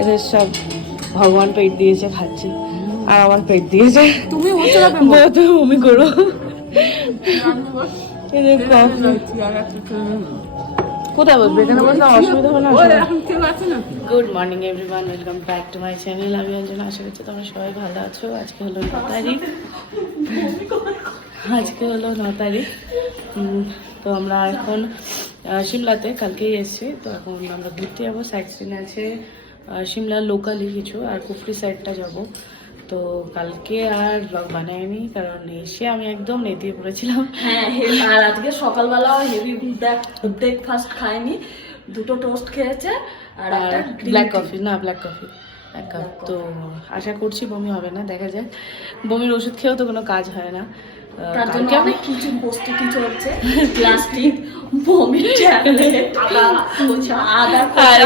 এদের সব ভগবান পেট দিয়েছে, খাচ্ছে। আর আমার পেট দিয়েছে, তুমি বমি করো। এদের কোথায় বসবে? এখানে বসলে অসুবিধা হবে না? Good morning everyone, welcome back to my channel. আমি অঞ্জনা, আশা করছি তোমরা সবাই ভালো আছো। আজকে হলো 9 তারিখ। তো আমরা এখন সিমলাতে কালকেই এসেছি। তো এখন আমরা ঘুরতে যাবো, সাইট সিন আছে সিমলার লোকালি কিছু, আর কুফরি সাইডটা যাব। তো কালকে আর ব্লগ বানাইনি, কারণ এসে আমি একদম নেতিয়ে পড়েছিলাম। হ্যাঁ, আর আজকে সকালবেলা হেভি ব্রেকফাস্ট খাইনি, দুটো টোস্ট খেয়েছে আর একটা ব্ল্যাক কফি। ব্ল্যাক কফি এক কাপ। তো আশা করছি বমি হবে না, দেখা যায়। বমির ওষুধ খেয়েও তো কোনো কাজ হয় না, তার জন্য অনেক কিছু প্রস্তুতি চলছে। প্লাস্টিক, বমির ট্যাবলেট, আর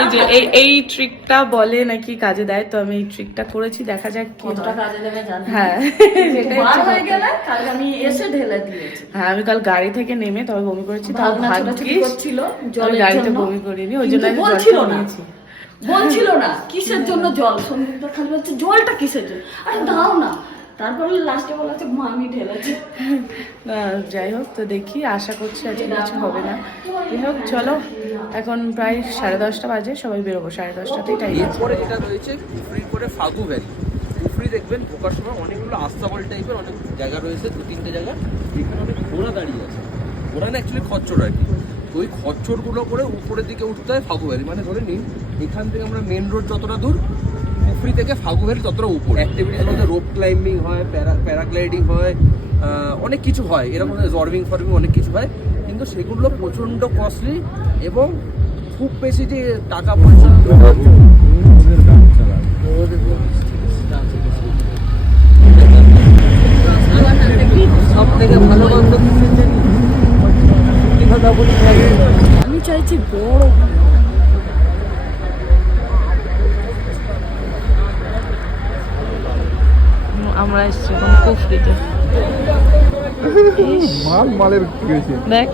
এই ট্রিকটা বলে নাকি কাজে দেয়। তো আমি এই ট্রিকটা করেছি, দেখা যাক কতটা কাজে দেবে জানি। হ্যাঁ, হয়ে গেলে কাল আমি এসে ঢেলে দিয়েছি। হ্যাঁ, আমি কাল গাড়ি থেকে নেমে তবে বমি করেছি। তাও ভাগ্যিস জলের গাড়িতে বমি করিনি, ওই জন্য আমি বলছিল না কিসের জন্য জল। সন্দীপ খালি বলছে জলটা কিসের জন্য, আরে দাও না। তারপরে লাস্টে বলা হচ্ছে মামি ঢেলেছে। যাই হোক, তো দেখি, আশা করছি আজকে কিছু হবে না। যাই হোক, চলো, এখন প্রায় 10:30 বাজে, সবাই বেরোবো 10:30টাতেই টাইম। এরপরে যেটা রয়েছে কুফরি করে ফাগু ভ্যালি। কুফরি দেখবেন ঢোকার সময় অনেকগুলো আস্তাবল টাইপের অনেক জায়গা রয়েছে, 2-3টে জায়গা যেখানে অনেক ঘোড়া দাঁড়িয়ে আছে। ঘোড়া না, অ্যাকচুয়ালি খচ্চর আর কি। তো ওই খচ্চরগুলো করে উপরের দিকে উঠতে হয় ফাগু ভ্যালি। মানে ধরে নিন এখান থেকে আমরা মেন রোড যতটা দূর, কুফরি থেকে ফাগু ভ্যালি ততটা উপরে। অ্যাক্টিভিটির মধ্যে রোপ ক্লাইম্বিং হয়, প্যারাগ্লাইডিং হয়, অনেক কিছু হয়, এরকম জর্বিং ফর্বিং অনেক কিছু হয়। কিন্তু সেগুলো প্রচণ্ড কস্টলি এবং খুব বেশি যে টাকা পয়সা সব থেকে ভালো বান্ধব আমি চাইছি বড়। আমরা এসেছি এখন কুফরিতে। মালের দেখ,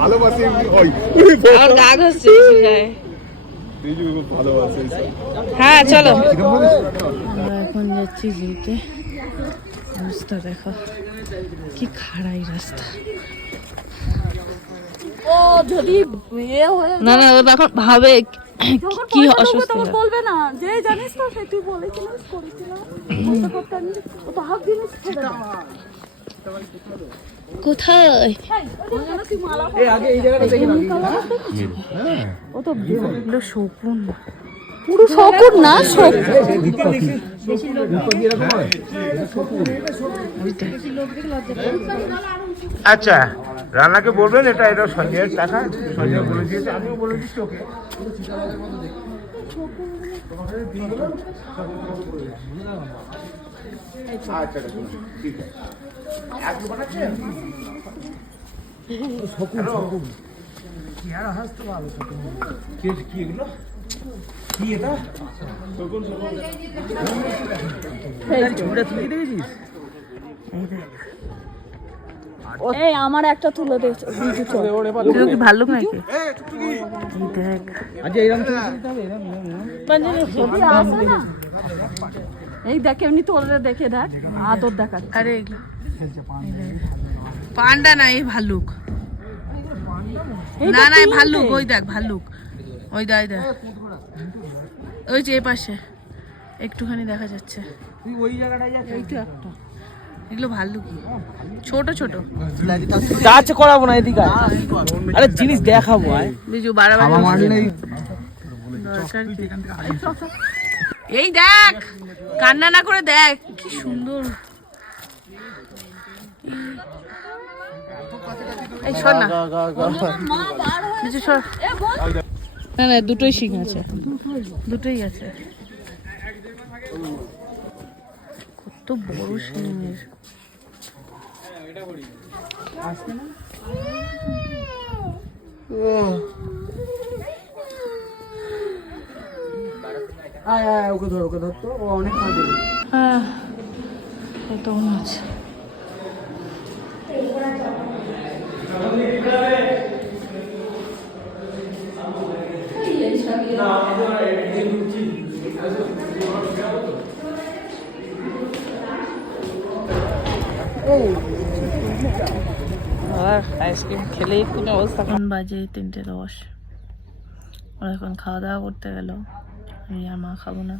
ভালোবাসে আমার গা ঘষছে। ভালোবাসে। হ্যাঁ, চলো, আমরা এখন যাচ্ছি যেতে। রাস্তা দেখো কি খাড়াই রাস্তা। ও যদি হয়ে না, ও এখন ভাবে কি অসুস্থ বলবে না যে জানিস তো, সে তুই বলেছিলিস করেছিলাম ও তো হাফ জিনিস ছেড়ে দাও। কোথায়? ও তো শকুন, পুরো শকুন না, আচ্ছা, রান্নাকে বলবেন এটা সঞ্জয়ের টাকা, সঞ্জয় বলে দিয়েছে, আমিও বলে দিচ্ছি ওকে। আচ্ছা, ঠিক আছে। এই আমার একটা তুলে দে। ভাল্লুক নাকি? দেখ, এই দেখ এমনি তোরে দেখে দেখ, আদর দেখা। আরে পান্ডা না, এই ভাল্লুক। না, ভাল্লুক, ওই দেখ ভাল্লুক, ওই দেখ, ওই যে পাশে একটুখানি দেখা যাচ্ছে। এগুলো ভাল্লুকি, ছোট ছোট। টাচ করাবো না এদিকে, আরে জিনিস দেখাবো। বিজু বাড়াবাড়ি। এই দেখ, কান্না না করে দেখ কি সুন্দর। এই শোন না, বিজু সর। না, দুটোই শিং আছে, দুটোই আছে। কত বড় শিঙের। ওকে ধরতো, ও অনেক কাঁদে। হ্যাঁ, কত মাছ। আর আইসক্রিম খেলেই কোনো অবস্থা। এখন বাজে 3:10। ওরা এখন খাওয়া দাওয়া করতে গেল, আমি আর মা খাবো না,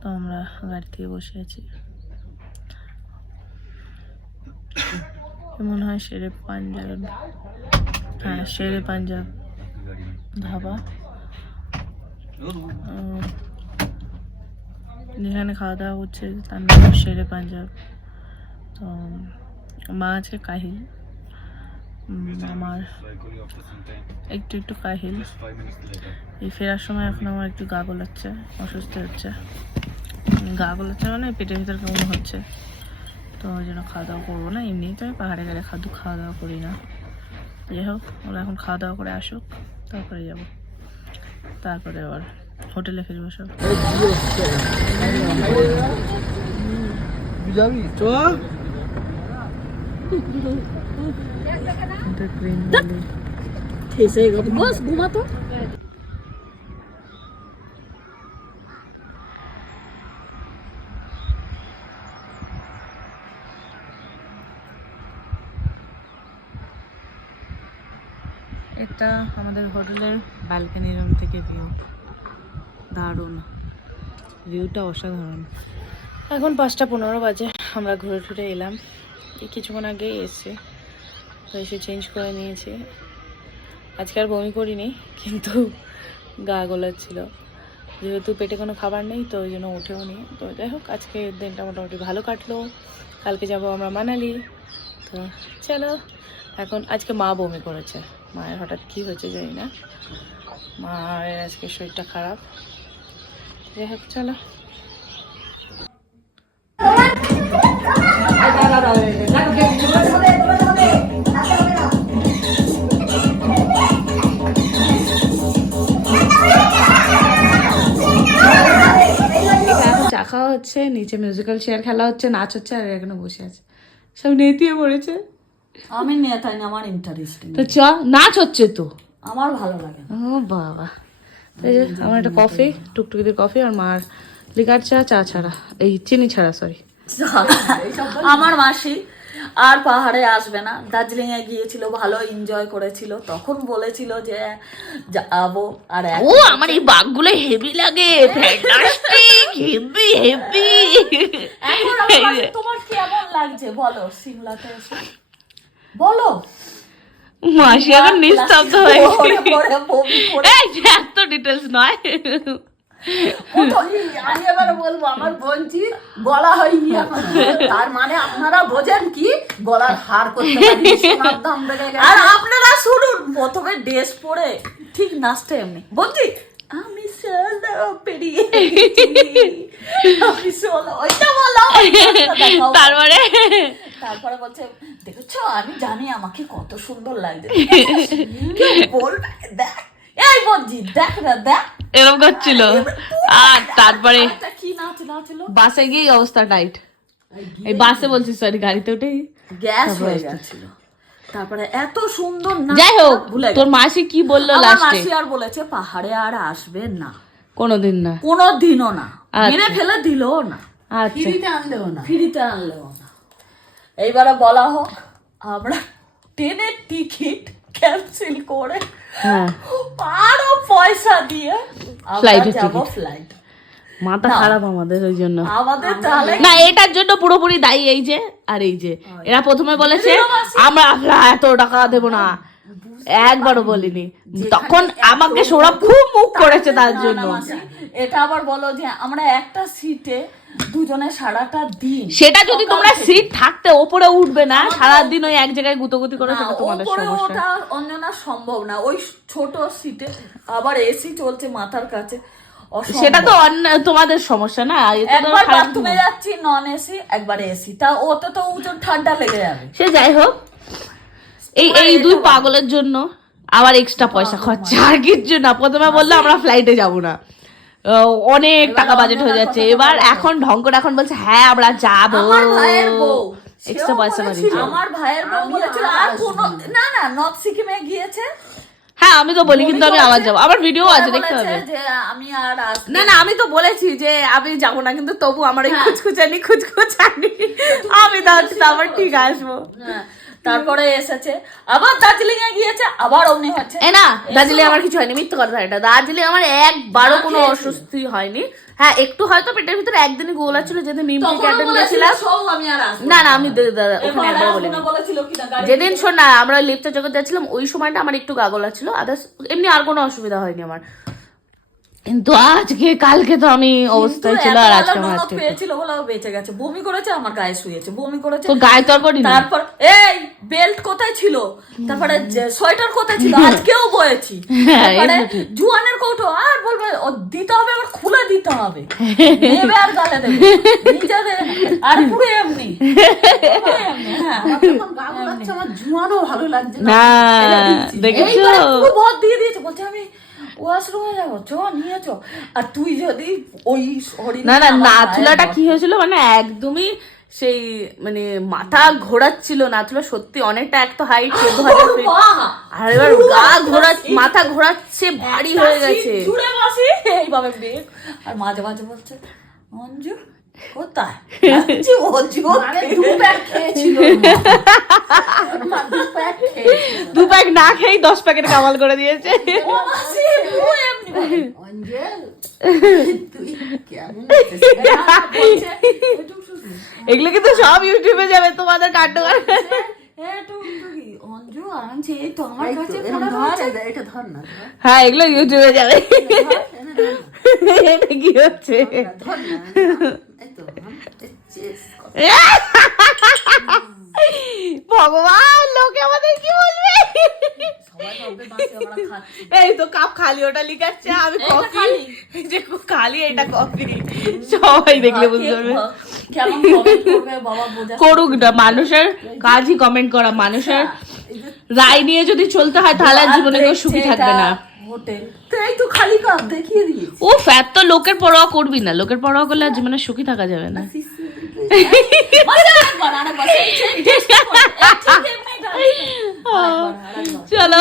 তো আমরা গাড়ি থেকে বসে আছি। মনে হয় শেরে পাঞ্জাব, হ্যাঁ শেরে পাঞ্জাব ধাবা, যেখানে খাওয়া দাওয়া হচ্ছে তার নাম শেরে পাঞ্জাব। তো মা আছে কাহিল, আমার একটু একটু কাহিল। এই ফেরার সময় এখন আমার একটু গা গোলাচ্ছে, অসুস্থ হচ্ছে। গা গোলাচ্ছে মানে পেটের ভিতর কেমন হচ্ছে, তো ওই জন্য খাওয়া দাওয়া করবো না। এমনি তো আমি পাহাড়ে গেলে খাওয়া দাওয়া করি না। যাই হোক, ওরা এখন খাওয়া দাওয়া করে আসুক, তারপরে যাবো, তারপরে আবার হোটেলে ফিরবো সব। বস ঘুমাতো। এটা আমাদের হোটেলের ব্যালকনি রুম থেকে ভিউ, দারুণ ভিউটা, অসাধারণ। এখন 5:15 বাজে, আমরা ঘুরে ঘুরে এলাম, এই কিছুক্ষণ আগেই এসছি, তো এসে চেঞ্জ করে নিয়েছি। আজকে আর বমি করিনি, কিন্তু গা গোলাচ্ছিল, যেহেতু পেটে কোনো খাবার নেই তো ওই জন্য উঠেও নি। তো যাই হোক, আজকে দিনটা মোটামুটি ভালো কাটলো। কালকে যাব আমরা মানালি, তো চলো। এখন আজকে মা বমি করেছে, মায়ের হঠাৎ কী হয়েছে জানি না, মায়ের আজকে শরীরটা খারাপ। যাই হোক চলো। এখন চা খাওয়া হচ্ছে, নিচে মিউজিক্যাল চেয়ার খেলা হচ্ছে, নাচ হচ্ছে, আর এখানে বসে আছে, সব নেতিয়ে পড়েছে। আমি নেতাই না, আমার ইন্টারেস্টিং। তো চ, নাচ হচ্ছে তো, আমার ভালো লাগে না। ও বাবা। এই যে আমার একটা কফি, টুকটুকিদের কফি, আর মার লিকার চা, চা ছাড়া, এই চিনি ছাড়া, সরি। আমার মাসি আর পাহাড়ে আসবে না, দার্জিলিং এ গিয়েছিল, ভালো এনজয় করেছিল, তখন বলেছিল যে যাবো। আর ও আমার এই বাঘগুলো হেভি লাগে, ফ্যান্টাস্টিক, হেভি হেভি। তোমার কেমন লাগছে বলো সিমলাতে এসে, বলো। মাসি এখন নিস্তব্ধ হয়ে এত ডিটেলস নয়। আমি এবার বলবো আমার বোনজি গলা হয়নি এখন, তার মানে আপনারা বোঝেন কি গলার হার করতে পারি, সোনার দাম বেড়ে গেছে। আর আপনারা শুনুন, প্রথমে ড্রেস পরে ঠিক নাচতে এমনি বলছি, আমি সোলো পেরিয়ে আমি সোলো, ওইটা বলো। তারপরে বলছে দেখেছো, আমি জানি আমাকে কত সুন্দর লাগছে, বলবে দেখ, এই বলছি দেখ না দেখ, এরকম করছিল। আর তারপরে কি নাচছিল, বাসে গিয়ে অবস্থা টাইট, এই বাসে বলছি সরি, গাড়িতে উঠেই গ্যাস হয়ে গেছিল। তারপরে এত সুন্দর না, যাই হোক, তোর মাসি কি বললো লাস্টে? মাসি আর বলেছে পাহাড়ে আর আসবে না, কোনোদিন না, কোনোদিনও না, মেরে ফেলে দিলও না, আচ্ছা ফ্রিতে আনলেও না। এইবারে বলা হোক, আমরা ট্রেনের টিকিট ক্যান্সেল করে আরো পয়সা দিয়ে ফ্লাইটের যাবো, টিকিট। ফ্লাইট। মাথা খারাপ আমাদের ওই জন্য, আমাদের তাহলে না এটার জন্য পুরোপুরি দায়ী এই যে, আর এই যে এরা প্রথমে বলেছে আমরা এত টাকা দেবো না, একবারও বলিনি, তখন আমাকে সৌরভ খুব মুখ করেছে তার জন্য। এটা আবার বলো যে আমরা একটা সিটে দুজনে সারাটা দিন, সেটা যদি তোমরা সিট থাকতে ওপরে উঠবে না, সারাদিন ওই এক জায়গায় গুতোগুতি করে, সেটা তোমাদের সমস্যা। ওটা অন্যনা সম্ভব না, ওই ছোট সিটে আবার এসি চলছে মাথার কাছে, সেটা তো তোমাদের সমস্যা না। একবার বাথরুমে যাচ্ছি নন এসি, একবার এসি, তা ওতে তো উজোর ঠান্ডা লেগে যাবে। সে যাই হোক, এই দুই পাগলের জন্য আবার এক্সট্রা পয়সা খরচা, আর কিচ্ছু না। প্রথমে বললো আমরা ফ্লাইটে যাবো না, অনেক টাকা বাজেট হয়ে যাচ্ছে, এবার এখন ঢং করে এখন বলছে হ্যাঁ আমরা যাবো, এক্সট্রা পয়সা বাড়িয়েছে। আমার ভাইয়ের বউ বলেছিল আর কোনো না, নর্থ সিকিমে গিয়েছে, হ্যাঁ আমি তো বলি, কিন্তু আমি আবার যাবো, আমার ভিডিও আছে দেখতে বলেছে হবে। যে আমি আর আসবো না না, আমি তো বলেছি যে আমি যাবো না, কিন্তু তবু আমার এই খুচখুচানি আমি তারপর ঠিক আসবো। হ্যাঁ, তারপরে এসেছে আবার দার্জিলিং এ গিয়েছে, আবার অমনি হচ্ছে। এ না, দার্জিলিং আমার কিছু হয়নি, মিথ্যে কথা এটা। দার্জিলিং আমার একবারও কোনো অস্বস্তি হয়নি। হ্যাঁ একটু হয়তো পেটের ভিতরে একদিনই গোলা ছিল, যেদিন মিমটি ক্যান্টিন গেছিলাম। আমি আর আসবো না না, আমি ওখানে একবার বলিনি। বলেছিল কিনা গাড়ি যেদিন শোন না, আমরা লিফটে যখন যাচ্ছিলাম ওই সময়টা আমার একটু গা গোলা ছিল, আদার্স এমনি আর কোনো অসুবিধা হয়নি আমার। কিন্তু আজকে কালকে তো আমি অবস্থায় ছিল, আর আজকে আমার আজকে পেয়েছিল বলে ও বেঁচে গেছে। বমি করেছে, আমার গায়ে শুয়েছে, বমি করেছে। তো গায়ে তো আর করিনি। তারপর এই বেল্ট কোথায় ছিল, তারপরে সোয়েটার কোথায় ছিল, আজকেও বয়েছি। তারপরে জুয়ানের কৌটো আর বলবে ও দিতে হবে, আবার খুলে দিতে হবে, নেবে আর গালে দেবে নিজে দেবে আর পুরো এমনি। হ্যাঁ আমার যখন গা গোলাচ্ছে আমার জুয়ানও ভালো লাগছে না, দেখেছো? এইবার পুরো ভর দিয়ে দিয়েছে, বলছে আমি ওয়াশরুমে যাবো, চ নিয়ে চ। আর তুই যদি ওই না না, নাথুলাটা কি হয়েছিল মানে একদমই সেই মানে মাথা ঘোরাচ্ছিল নাথুলা, সত্যি অনেকটা, এক তো হাইট 14,000 ফিট, আর এবার গা মাথা ঘোরাচ্ছে, ভারী হয়ে গেছে। জুড়ে বসি এইভাবে বেগ, আর মাঝে মাঝে বলছে অঞ্জু কোথায়, মানে 2 প্যাক খেয়েছিল, 2 প্যাক খেয়েছিল, 2 প্যাক না খেয়ে 10 প্যাকেট কামাল করে দিয়েছে। ও মাসি ও এমনি বলে, অঞ্জল তুই কেমন আছিস? বলছে এগুলো কিন্তু সব ইউটিউবে যাবে তোমাদের কাণ্ড। অঞ্জু আনছে, এই তো আমার কাছে ফোন ধর, এটা ধর না, হ্যাঁ এগুলো ইউটিউবে যাবে। এটা কি হচ্ছে? ধর না, এই তো ভগবান, লোকে আমাদের কি বলবে? সবাই ভাববে বাসে আমরা খাচ্ছি। এই তো কাপ খালি, ওটা লিখাচ্ছে আমি এটা কফি, খালি। যে খালি এটা কফি, সবাই দেখলে বুঝতে পারবে। কেমন কমেন্ট করবে বাবা বোঝা করুক না, মানুষের কাজই কমেন্ট করা। মানুষের রায় নিয়ে যদি চলতে হয় তাহলে আর জীবনে কেউ সুখী থাকবে না। হোটেল তো এই তো খালি কাপ দেখিয়ে দিই। ও ফ্যাট তো লোকের পরোয়া করবি না, লোকের পরোয়া করলে আর জীবনে সুখী থাকা যাবে না। চলো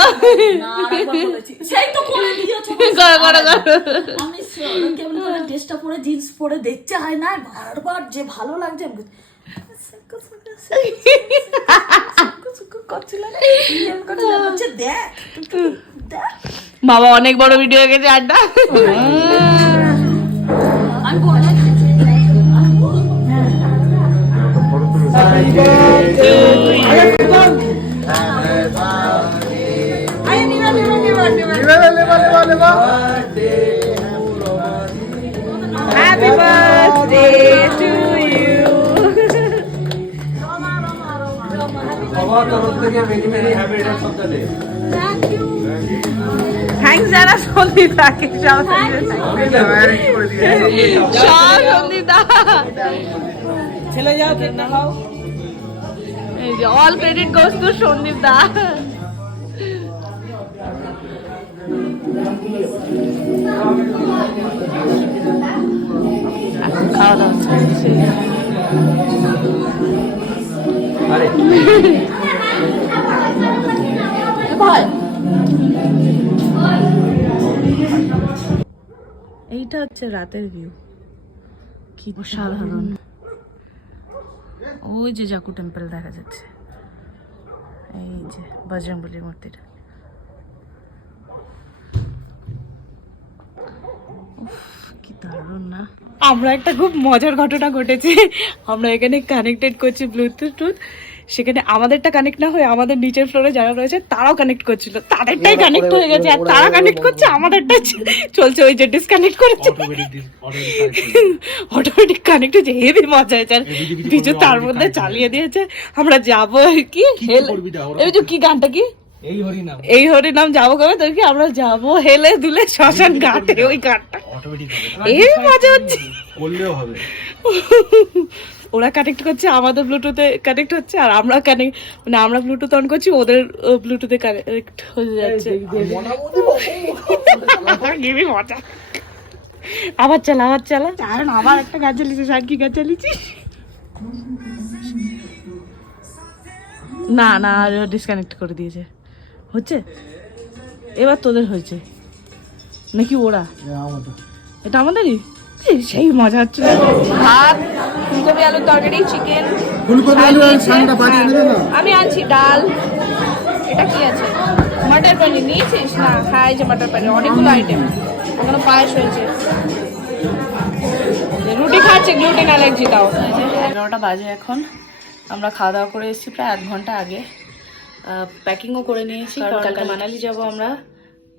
সেই তো করে দিয়েছো, করো করো করো। আমি কেমন করে ড্রেসটা পরে জিন্স পরে দেখতে হয় না, বারবার যে ভালো লাগছে বাবা অনেক বড় ভিডিও হয়ে গেছে আড্ডা। আমি বলে Happy birthday to you. Thanks জানা সন্দীপদাকে, সব সন্দীপদা। চলে যাও, কেক না খাও। এই যে অল ক্রেডিট গোস টু সন্দীপদা। খাওয়া দাওয়া চলছে। এইটা হচ্ছে রাতের ভিউ, কি অসাধারণ। ওই যে জাকু টেম্পল দেখা যাচ্ছে, এই যে বজরংবলীর মূর্তিটা। কি দারুণ না। আমরা একটা খুব মজার ঘটনা ঘটেছে, আমরা এখানে কানেক্টেড করছি ব্লুটুথ, সেখানে আমাদেরটা কানেক্ট না হয়ে আমাদের নিচের ফ্লোরে যারা রয়েছে তারাও কানেক্ট করছিল, তাদেরটাই কানেক্ট হয়ে গেছে, আর তারা কানেক্ট করছে, আমাদেরটা চলছে ওই যে ডিসকানেক্ট করেছে, অটোমেটিক কানেক্ট হয়েছে। হেভি মজা হয়েছে, আর বিজু তার মধ্যে চালিয়ে দিয়েছে। আমরা যাবো আর কি, এই যে কি গানটা কি, এই হরিনাম যাবো কবে তো কি, আমরা যাবো হেলে দুলে শ্মশান ঘাটে, ওই গানটা এই মজা হচ্ছে। ওরা কানেক্ট করছে, আমাদের ব্লুটুথে কানেক্ট হচ্ছে, আর আমরা কানেক্ট মানে আমরা ব্লুটুথ অন করছি, ওদের ব্লুটুথে কানেক্ট হয়ে যাচ্ছে। মজা। আবার চালা কারণ আবার একটা গাছ চালিয়েছিস, আর কি গাছ চালিয়েছিস? না না, আর ডিসকানেক্ট করে দিয়েছে। হচ্ছে এবার তোদের হয়েছে নাকি ওরা? এটা আমাদেরই? এই, সেই মজা হচ্ছে। ভাত, ফুলকপি আলুর তরকারি, চিকেন, আমি আনছি ডাল। এটা কি আছে? মটর পনির নিয়েছিস? না, হ্যাঁ এই যে মটর পনির, অনেকগুলো আইটেম। ওখানে পায়েস হয়েছে। রুটি খাচ্ছে, গ্লুটেন অ্যালার্জি তাও। 11টা বাজে এখন। আমরা খাওয়া দাওয়া করে এসেছি প্রায় 1 ঘন্টা আগে। প্যাকিংও করে নিয়েছি, কারণ কালকে মানালি যাব আমরা।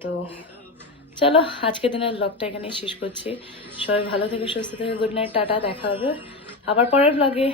তো চলো, আজকের দিনের ব্লগটা এখানেই শেষ করছি। সবাই ভালো থেকে সুস্থ থেকে, গুড নাইট, টাটা, দেখা হবে আবার পরের ব্লগে।